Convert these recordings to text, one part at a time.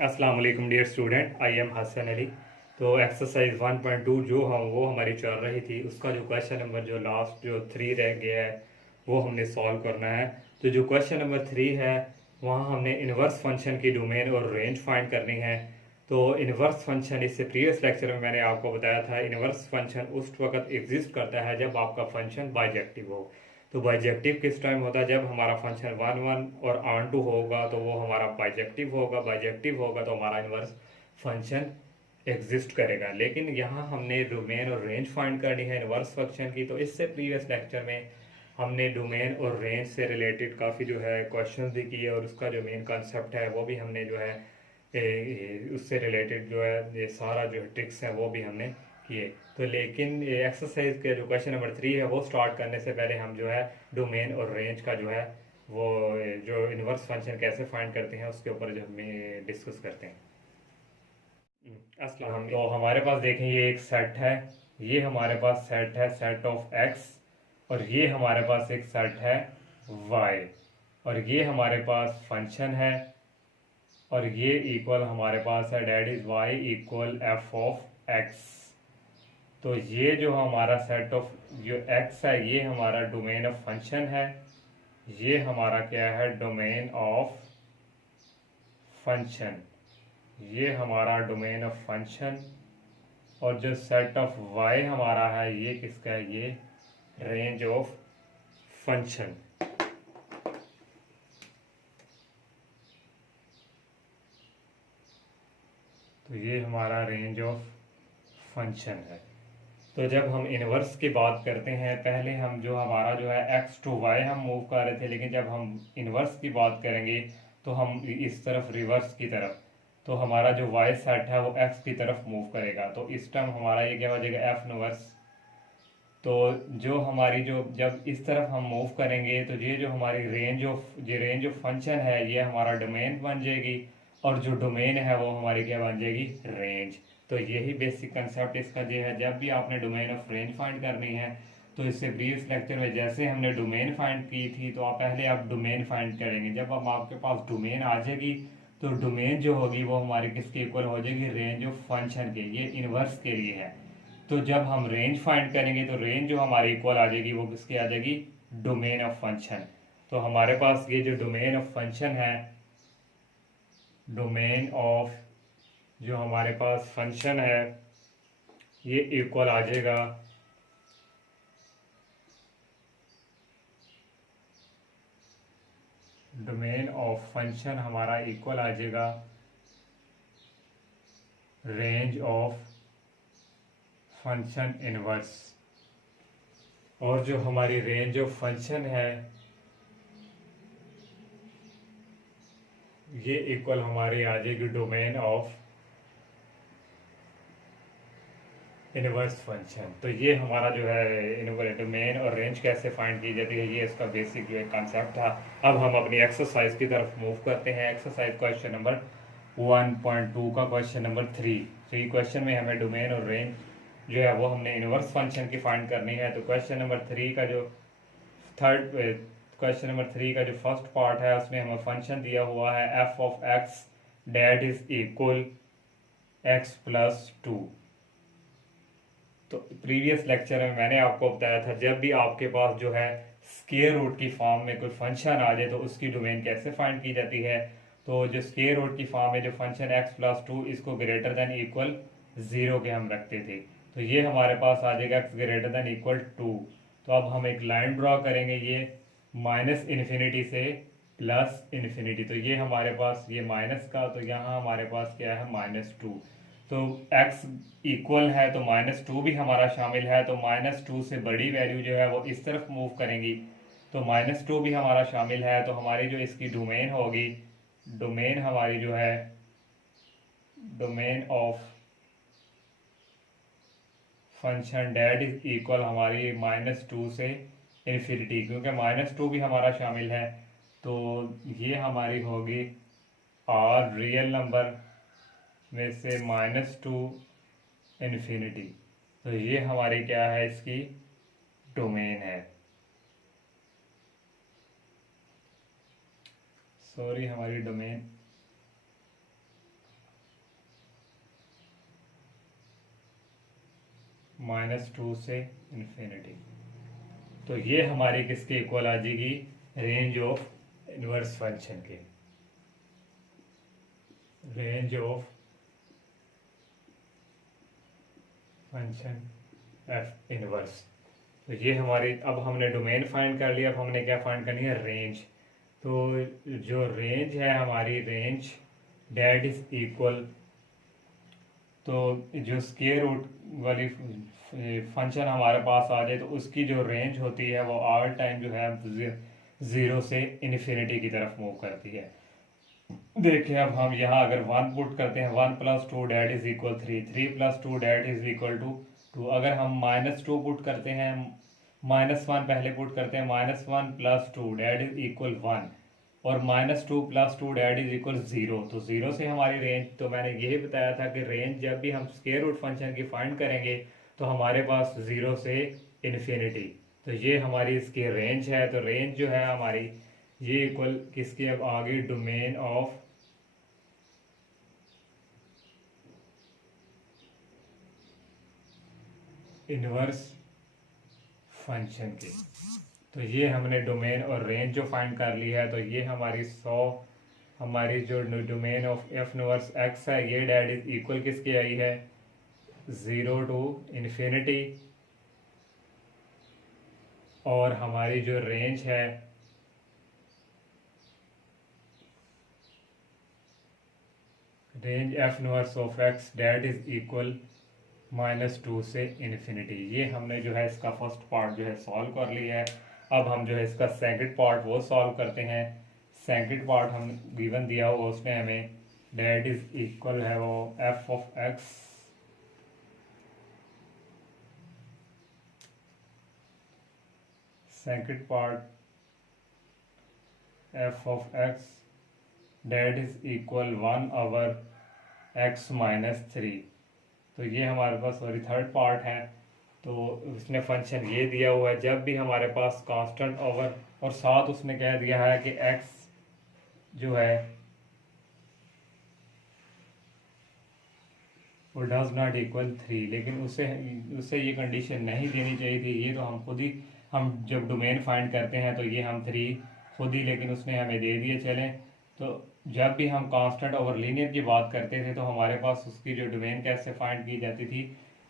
अस्सलाम वालेकुम dear student, I am Hassan Ali. तो एक्सरसाइज 1.2 वो हमारी चल रही थी, उसका जो क्वेश्चन नंबर जो लास्ट जो 3 रह गया है वो हमने सॉल्व करना है। तो जो क्वेश्चन नंबर 3 है वहाँ हमने इन्वर्स फंक्शन की डोमेन और रेंज फाइंड करनी है। तो इन्वर्स फंक्शन, इससे प्रीवियस लेक्चर में मैंने आपको बताया था, इन्वर्स फंक्शन उस वक्त एग्जिस्ट करता है जब आपका फंक्शन बाइजेक्टिव हो। तो बाइजेक्टिव किस टाइम होता है? जब हमारा फंक्शन 1 1 और ऑन टू होगा तो वो हमारा बाइजेक्टिव होगा, बाइजेक्टिव होगा तो हमारा इन्वर्स फंक्शन एग्जिस्ट करेगा। लेकिन यहाँ हमने डोमेन और रेंज फाइंड करनी है इन्वर्स फंक्शन की। तो इससे प्रीवियस लेक्चर में हमने डोमेन और रेंज से रिलेटेड काफ़ी जो है क्वेश्चन भी किए, और उसका जो मेन कंसेप्ट है वो भी हमने जो है उससे रिलेटेड जो है ये सारा जो ट्रिक्स है वो भी हमने किए। तो लेकिन ये एक्सरसाइज के जो क्वेश्चन नंबर 3 है वो स्टार्ट करने से पहले हम जो है डोमेन और रेंज का जो है वो जो इन्वर्स फंक्शन कैसे फाइंड करते हैं उसके ऊपर जो हमें डिस्कस करते हैं। अस्सलाम। तो हमारे पास देखें ये एक सेट है, ये हमारे पास सेट है सेट ऑफ एक्स, और ये हमारे पास एक सेट है वाई, और ये हमारे पास फंक्शन है, और ये इक्वल हमारे पास है that is y equal f of x. तो ये जो हमारा सेट ऑफ जो एक्स है ये हमारा डोमेन ऑफ फंक्शन है, ये हमारा क्या है डोमेन ऑफ फंक्शन, ये हमारा डोमेन ऑफ फंक्शन। और जो सेट ऑफ वाई हमारा है ये किसका है? ये रेंज ऑफ फंक्शन। तो ये हमारा रेंज ऑफ फंक्शन है। तो जब हम इन्वर्स की बात करते हैं, पहले हम जो हमारा जो है एक्स टू वाई हम मूव कर रहे थे, लेकिन जब हम इन्वर्स की बात करेंगे तो हम इस तरफ रिवर्स की तरफ, तो हमारा जो वाई सेट है वो एक्स की तरफ मूव करेगा। तो इस टाइम हमारा ये क्या हो जाएगा? F inverse. तो जो हमारी जो जब इस तरफ हम मूव करेंगे तो ये जो हमारी रेंज ऑफ फंक्शन है ये हमारा डोमेन बन जाएगी, और जो डोमेन है वो हमारी क्या बन जाएगी? रेंज। तो यही बेसिक कंसेप्ट इसका ये है। जब भी आपने डोमेन ऑफ रेंज फाइंड करनी है तो इससे प्रीवियस लेक्चर में जैसे हमने डोमेन फाइंड की थी, तो आप पहले आप डोमेन फाइंड करेंगे। जब अब आपके पास डोमेन आ जाएगी तो डोमेन जो होगी वो हमारी किसके इक्वल हो जाएगी? रेंज ऑफ फंक्शन के। ये इनवर्स के लिए है। तो जब हम रेंज फाइंड करेंगे तो रेंज जो हमारी इक्वल आ जाएगी वो किसकी आ जाएगी? Domain of function. तो हमारे पास ये जो डोमेन ऑफ फंक्शन है, डोमेन ऑफ जो हमारे पास फंक्शन है ये इक्वल आ जाएगा डोमेन ऑफ फंक्शन हमारा इक्वल आ जाएगा रेंज ऑफ फंक्शन इनवर्स। और जो हमारी रेंज ऑफ फंक्शन है ये इक्वल हमारी आ जाएगी डोमेन ऑफ इनवर्स फंक्शन। तो ये हमारा जो है डोमेन और रेंज कैसे फाइंड की जाती है ये इसका बेसिक जो एक कॉन्सेप्ट था। अब हम अपनी एक्सरसाइज की तरफ मूव करते हैं। एक्सरसाइज क्वेश्चन नंबर 1.2 का क्वेश्चन नंबर 3। तो ये क्वेश्चन में हमें डोमेन और रेंज जो है वो हमने इनवर्स फंक्शन की फाइंड करनी है। तो क्वेश्चन नंबर 3 का जो थर्ड क्वेश्चन नंबर 3 का जो फर्स्ट पार्ट है उसमें हमें फंक्शन दिया हुआ है f of x that is equal x plus 2। तो प्रीवियस लेक्चर में मैंने आपको बताया था जब भी आपके पास जो है स्केयर रूट की फॉर्म में कोई फंक्शन आ जाए तो उसकी डोमेन कैसे फाइंड की जाती है। तो जो स्केयर रूट की फॉर्म में जो फंक्शन x प्लस 2 इसको ग्रेटर देन इक्वल 0 के हम रखते थे, तो ये हमारे पास आ जाएगा x ग्रेटर देन इक्वल 2। तो अब हम एक लाइन ड्रॉ करेंगे, ये माइनस इन्फिनिटी से प्लस इन्फिनिटी। तो ये हमारे पास ये माइनस का, तो यहाँ हमारे पास क्या है? -2। तो x इक्वल है तो -2 भी हमारा शामिल है, तो -2 से बड़ी वैल्यू जो है वो इस तरफ मूव करेंगी, तो -2 भी हमारा शामिल है। तो हमारी जो इसकी डोमेन होगी, डोमेन हमारी जो है domain of function that is equal हमारी -2 से इन्फिनिटी, क्योंकि -2 भी हमारा शामिल है। तो ये हमारी होगी और रियल नंबर में से -2 इन्फिनिटी। तो ये हमारी क्या है? इसकी डोमेन है। सॉरी, हमारी डोमेन -2 से इन्फिनिटी। तो ये हमारी किसके इक्वल आ जाएगी, रेंज ऑफ इनवर्स फंक्शन के, range of function F inverse. तो ये हमारी, अब हमने डोमेन फाइंड कर लिया, अब हमने क्या फाइंड करनी है, रेंज। तो जो रेंज है हमारी, रेंज डेट इज इक्वल, तो जो स्क्वायर रूट वाली फंक्शन हमारे पास आ जाए तो उसकी जो रेंज होती है वो ऑल टाइम जो है 0 से इन्फिनिटी की तरफ मूव करती है। देखिए अब हम यहाँ अगर 1 पुट करते हैं, 1 + 2 that is equal 3, 3 + 2 that is equal to 2। अगर हम -2 पुट करते हैं, -1 पहले पुट करते हैं, -1 + 2 डेट इज इक्वल 1, और -2 + 2 डेट इज इक्वल 0। तो 0 से हमारी रेंज, तो मैंने यही बताया था कि रेंज जब भी हम स्क्वायर रूट फंक्शन की फाइंड करेंगे तो हमारे पास 0 से इन्फिनिटी, तो ये हमारी इसकी रेंज है। तो रेंज जो है हमारी ये इक्वल किसकी, अब आगे डोमेन ऑफ इनवर्स फंक्शन के। तो ये हमने डोमेन और रेंज जो फाइंड कर ली है, तो ये हमारी 100, हमारी जो domain of f inverse x है ये डेट इज इक्वल किसकी आई है, 0 टू इन्फिनिटी। और हमारी जो रेंज है range f inverse of x that is equal -2 से इन्फिनिटी। ये हमने जो है इसका फर्स्ट पार्ट जो है सॉल्व कर लिया है। अब हम जो है इसका सेकंड पार्ट वो सॉल्व करते हैं। सेकंड पार्ट हम गिवन दिया हुआ, उसमें हमें डेट इज इक्वल है वो f of x, second part f of x that is equal 1/x-3। तो ये हमारे पास, सॉरी, थर्ड पार्ट है। तो उसने फंक्शन ये दिया हुआ है, जब भी हमारे पास कांस्टेंट ओवर, और साथ उसने कह दिया है कि x जो है वो डज नॉट इक्वल 3, लेकिन उसे उसे ये कंडीशन नहीं देनी चाहिए थी। ये तो हम खुद ही, हम जब डोमेन फाइंड करते हैं तो ये हम 3 खुद ही, लेकिन उसने हमें दे दिए। चलें, तो जब भी हम कांस्टेंट ओवर लीनियर की बात करते थे तो हमारे पास उसकी जो डोमेन कैसे फाइंड की जाती थी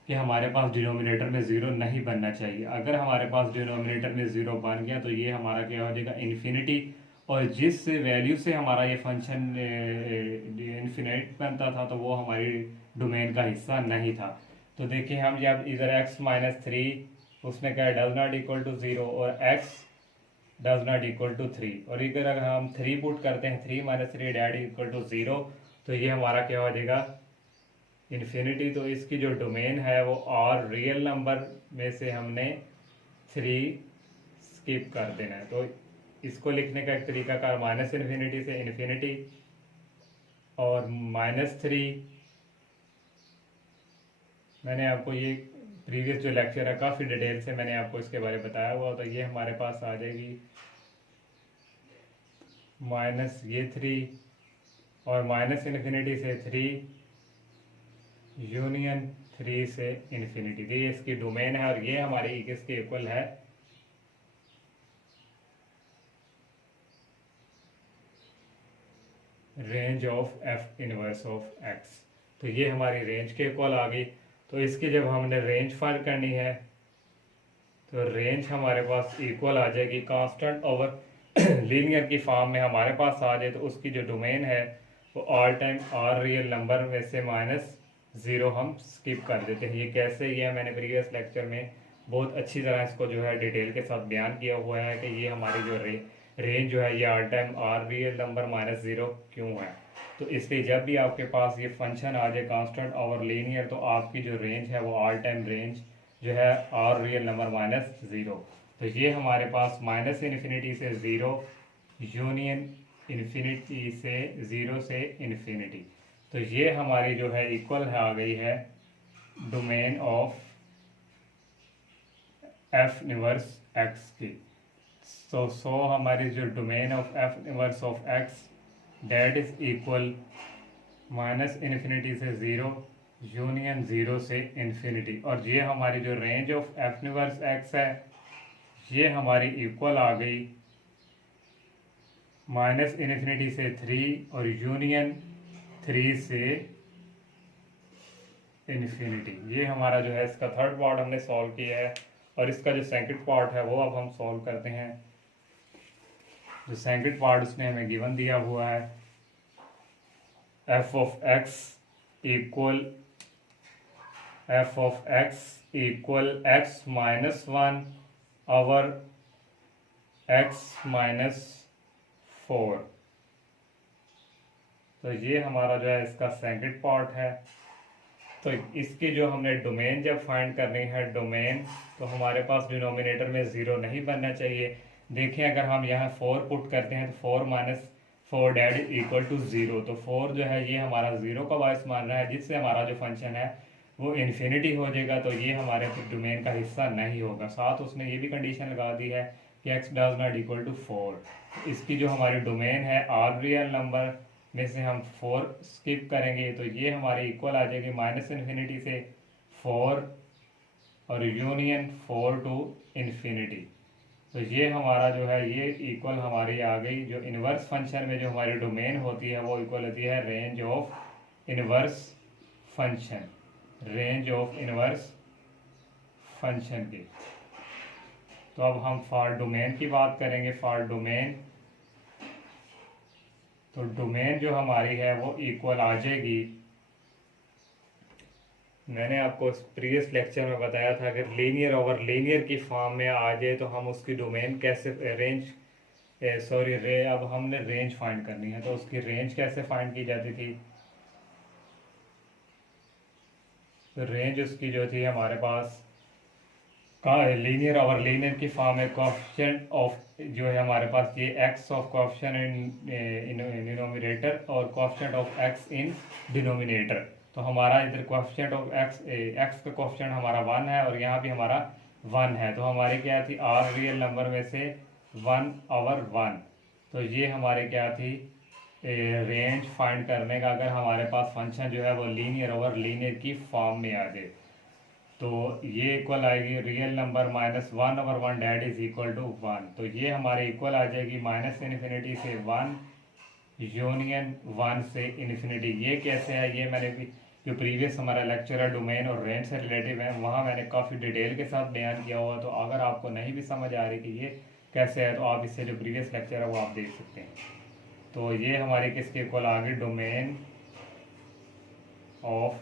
कि हमारे पास डिनोमिनेटर में 0 नहीं बनना चाहिए। अगर हमारे पास डिनोमिनेटर में 0 बन गया तो ये हमारा क्या हो जाएगा, इन्फिनिटी। और जिस वैल्यू से हमारा ये फंक्शन इन्फिनिट बनता था तो वो हमारी डोमेन का हिस्सा नहीं था। तो देखिए हम जब इधर x-3 उसने कहा डज नॉट इक्वल टू 0 और x does not equal to 3, और इधर अगर हम 3 पुट करते हैं, 3 - 3 डेट इक्वल टू 0, तो ये हमारा क्या हो जाएगा, इन्फिनिटी। तो इसकी जो डोमेन है वो और रियल नंबर में से हमने 3 स्किप कर देना है। तो इसको लिखने का एक तरीका कार -इन्फिनिटी से इन्फिनिटी और -3। मैंने आपको ये प्रीवियस जो लेक्चर है काफ़ी डिटेल से मैंने आपको इसके बारे में बताया हुआ। तो ये हमारे पास आ जाएगी -3 और -इन्फिनिटी से 3 यूनियन 3 से इन्फिनिटी। तो ये इसकी डोमेन है और ये हमारी किसके इक्वल है, range of f inverse of x. तो ये हमारी रेंज के इक्वल आ गई। तो इसकी जब हमने रेंज फाइंड करनी है तो रेंज हमारे पास इक्वल आ जाएगी कांस्टेंट ओवर लीनियर की फॉर्म में हमारे पास आ जाए तो उसकी जो डोमेन है वो ऑल टाइम और रियल नंबर में से -0 हम स्किप कर देते हैं। ये कैसे, ये मैंने प्रीवियस लेक्चर में बहुत अच्छी तरह इसको जो है डिटेल के साथ बयान किया हुआ है कि ये हमारी जो रेंज जो है ये ऑल टाइम और रियल नंबर -0 क्यों है। तो इसलिए जब भी आपके पास ये फंक्शन आ जाए कांस्टेंट ओवर लीनियर तो आपकी जो रेंज है वो ऑल टाइम रेंज जो है और रियल नंबर -0। तो ये हमारे पास -इन्फिनिटी से 0 यूनियन इन्फिनिटी से 0 से इन्फिनिटी। तो ये हमारी जो है इक्वल है आ गई है domain of f inverse x की। सो हमारी जो domain of f inverse of x that is equal -infinity से 0 यूनियन 0 से इन्फिनिटी, और ये हमारी जो range of f inverse x है ये हमारी इक्वल आ गई माइनस इन्फिनिटी से 3 और यूनियन 3 से इन्फिनिटी। ये हमारा जो है इसका थर्ड पार्ट हमने सॉल्व किया है, और इसका जो सेकंड पार्ट है वो अब हम सॉल्व करते हैं। जो सेकंड पार्ट उसने हमें गिवन दिया हुआ है f of x equal x minus 1 over x minus 4। तो ये हमारा जो है इसका सेकंड पार्ट है। तो इसकी जो हमने डोमेन जब फाइंड करनी है डोमेन, तो हमारे पास डिनोमिनेटर में 0 नहीं बनना चाहिए। देखें अगर हम यहाँ 4 पुट करते हैं तो 4 माइनस 4 डैड इक्वल टू 0, तो 4 जो है ये हमारा 0 का बायस मान रहा है, जिससे हमारा जो फंक्शन है वो इन्फिनिटी हो जाएगा, तो ये हमारे डोमेन का हिस्सा नहीं होगा। साथ उसने ये भी कंडीशन लगा दी है कि x does not equal to 4। इसकी जो हमारी डोमेन है ऑल रियल नंबर में से हम 4 स्किप करेंगे, तो ये हमारी इक्वल आ जाएगी माइनस इन्फिनिटी से 4 और यूनियन 4 टू इन्फिनिटी। तो ये हमारा जो है ये इक्वल हमारी आ गई। जो इन्वर्स फंक्शन में जो हमारी डोमेन होती है वो इक्वल होती है range of inverse function, range of inverse function की। तो अब हम फॉर डोमेन की बात करेंगे। फॉर डोमेन, तो डोमेन जो हमारी है वो इक्वल आ जाएगी, मैंने आपको प्रीवियस लेक्चर में बताया था अगर लीनियर ओवर लीनियर की फॉर्म में आ जाए तो हम उसकी डोमेन कैसे अब हमने रेंज फाइंड करनी है, तो उसकी रेंज कैसे फाइंड की जाती थी। तो रेंज उसकी जो थी हमारे पास लीनियर ओवर लीनियर की फॉर्म में कोएफिशिएंट ऑफ जो है हमारे पास ये X of coefficient in denominator और coefficient of X in denominator. तो हमारा इधर कोएफिशिएंट ऑफ एक्स का कोएफिशिएंट हमारा 1 है और यहाँ भी हमारा 1 है, तो हमारी क्या थी आर रियल नंबर में से 1 ओवर 1। तो ये हमारे क्या थी रेंज फाइंड करने का, अगर हमारे पास फंक्शन जो है वो लीनियर ओवर लीनियर की फॉर्म में आ जाए। तो ये इक्वल आएगी real number minus 1 over 1 that is equal to 1। तो ये हमारे इक्वल आ जाएगी माइनस इन्फिनिटी से 1 यूनियन 1 से इन्फिनिटी। ये कैसे है, ये मैंने भी जो प्रीवियस हमारा लेक्चर है डोमेन और रेंज से रिलेटिव है वहाँ मैंने काफ़ी डिटेल के साथ बयान किया हुआ। तो अगर आपको नहीं भी समझ आ रही कि ये कैसे है तो आप इससे जो प्रीवियस लेक्चर है वो आप देख सकते हैं। तो ये हमारी किसके इक्वल आ गई, domain of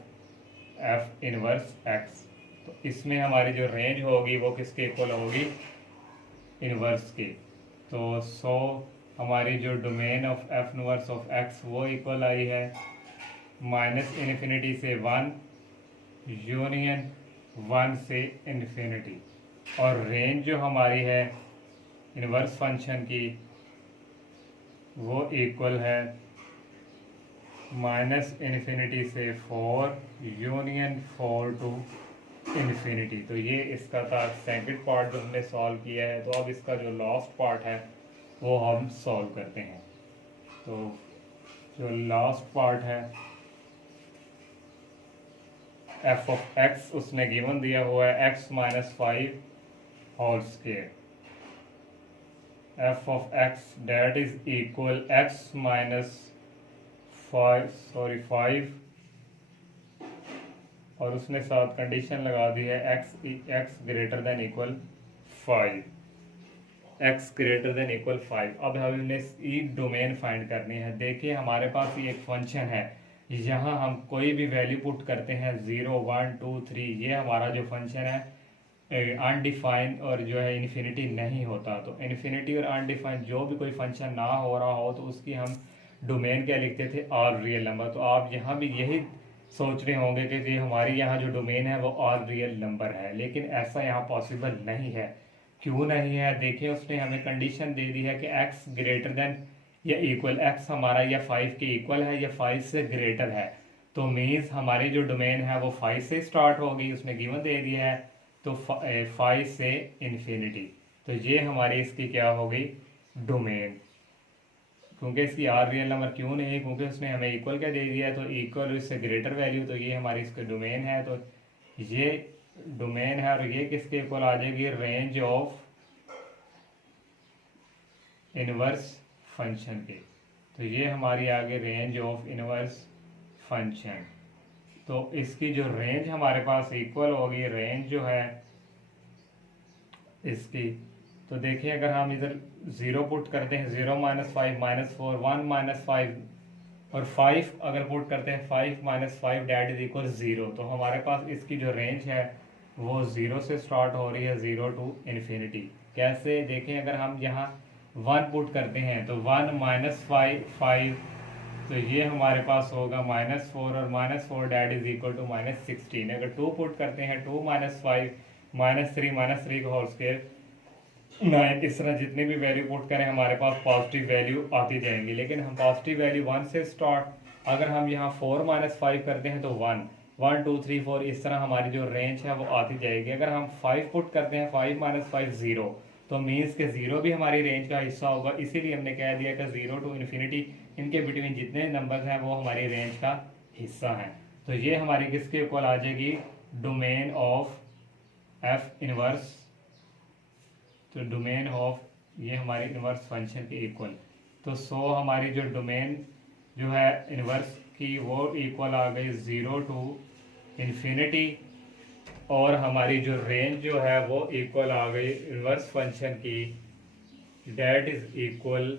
f inverse x. तो इसमें हमारी जो रेंज होगी वो किसके इक्वल होगी, इनवर्स की। तो हमारी जो domain of f inverse of x वो इक्वल आई है माइनस इन्फिनिटी से 1 यूनियन 1 से इन्फिनिटी, और रेंज जो हमारी है इनवर्स फंक्शन की वो इक्वल है माइनस इन्फिनिटी से 4 यूनियन 4 टू इन्फिनिटी। तो ये इसका था सेकंड पार्ट जो हमने सॉल्व किया है। तो अब इसका जो लास्ट पार्ट है वो हम सॉल्व करते हैं। तो जो लास्ट पार्ट है एफ ऑफ एक्स उसने गिवन दिया हुआ है x minus 5 whole square. F of x that is equal x minus 5 और उसने साथ कंडीशन लगा दी है x greater than equal 5, x greater than equal 5। अब हमने ई डोमेन फाइंड करनी है। देखिए हमारे पास ये एक फंक्शन है, यहाँ हम कोई भी वैल्यू पुट करते हैं 0 1 2 3, ये हमारा जो फंक्शन है अनडिफाइंड और जो है इन्फिनिटी नहीं होता। तो इन्फिनिटी और अनडिफाइंड जो भी कोई फंक्शन ना हो रहा हो तो उसकी हम डोमेन क्या लिखते थे, ऑल रियल नंबर। तो आप यहाँ भी यही सोच रहे होंगे कि ये हमारी यहाँ जो डोमेन है वो ऑल रियल नंबर है, लेकिन ऐसा यहाँ पॉसिबल नहीं है। क्यों नहीं है, देखिए उसने हमें कंडीशन दे दी है कि x ग्रेटर देन या इक्वल, x हमारा या 5 के इक्वल है या 5 से ग्रेटर है। तो मीन्स हमारी जो डोमेन है वो 5 से स्टार्ट होगी, उसने गिवन दे दिया है। तो 5 से इन्फिनिटी, तो ये हमारी इसकी क्या होगी डोमेन। क्योंकि इसकी आर रियल नंबर क्यों नहीं है, क्योंकि उसने हमें इक्वल क्या दे दिया है, तो इक्वल इससे ग्रेटर वैल्यू, तो ये हमारी इसका डोमेन है। तो ये डोमेन है और ये किसके इक्वल आ जाएगी, रेंज ऑफ इनवर्स फंक्शन के। तो ये हमारी आगे रेंज ऑफ इनवर्स फंक्शन। तो इसकी जो रेंज हमारे पास इक्वल होगी, रेंज जो है इसकी, तो देखिए अगर हम इधर 0 पुट करते हैं, 0 -5 -4 1 -5 और 5 अगर पुट करते हैं 5 -5 डैट इज इक्वल 0, तो हमारे पास इसकी जो रेंज है वो 0 से स्टार्ट हो रही है 0 टू इन्फिनिटी। कैसे देखें, अगर हम यहाँ 1 पुट करते हैं तो 1 -5 5, तो ये हमारे पास होगा -4 और -4 डैट इज इक्वल टू -16। अगर 2 पुट करते हैं 2 -5 -3 का होल स्क्वायर 9, इस तरह जितनी भी वैल्यू पुट करें हमारे पास पॉजिटिव वैल्यू आती जाएंगी। लेकिन हम पॉजिटिव वैल्यू 1 से स्टार्ट, अगर हम यहाँ 4 -5 करते हैं तो 1 1 2 3 4, इस तरह हमारी जो रेंज है वो आती जाएगी। अगर हम 5 पुट करते हैं 5 -5 0, तो मीन्स के 0 भी हमारी रेंज का हिस्सा होगा। इसीलिए हमने कह दिया कि 0 टू इन्फिनिटी इनके बिटवीन जितने नंबर्स हैं वो हमारी रेंज का हिस्सा हैं। तो ये हमारी किसके इक्वल आ जाएगी, डोमेन ऑफ एफ इनवर्स, तो डोमेन ऑफ ये हमारी इनवर्स फंक्शन के इक्वल। तो हमारी जो डोमेन जो है इनवर्स की वो इक्वल आ गई 0 टू इन्फिनिटी, और हमारी जो रेंज जो है वो इक्वल आ गई इनवर्स फंक्शन की, that is equal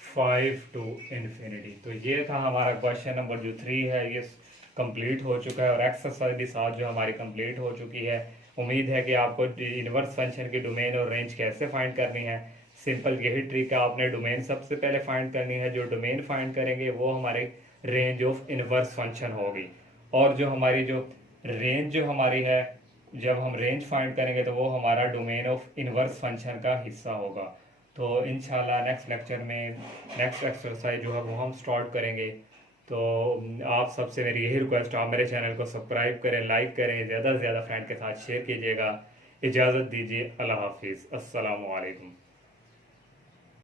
5 to infinity. तो ये था हमारा क्वेश्चन नंबर जो 3 है, ये कंप्लीट हो चुका है और एक्सरसाइज भी साथ जो हमारी कंप्लीट हो चुकी है। उम्मीद है कि आपको इनवर्स फंक्शन की डोमेन और रेंज कैसे फाइंड करनी है, सिंपल यही ट्रिक है। आपने डोमेन सबसे पहले फाइंड करनी है, जो डोमेन फाइंड करेंगे वो हमारे रेंज ऑफ इनवर्स फंक्शन होगी, और जो हमारी जो रेंज जो हमारी है, जब हम रेंज फाइंड करेंगे तो वो हमारा डोमेन ऑफ इनवर्स फंक्शन का हिस्सा होगा। तो इंशाल्लाह नेक्स्ट लेक्चर में नेक्स्ट एक्सरसाइज जो है वो हम स्टार्ट करेंगे। तो आप सबसे मेरी यही रिक्वेस्ट है, आप मेरे चैनल को सब्सक्राइब करें, लाइक करें, ज़्यादा से ज़्यादा फ्रेंड के साथ शेयर कीजिएगा। इजाज़त दीजिए, अल्लाह हाफिज़, अस्सलामु अलैकुम।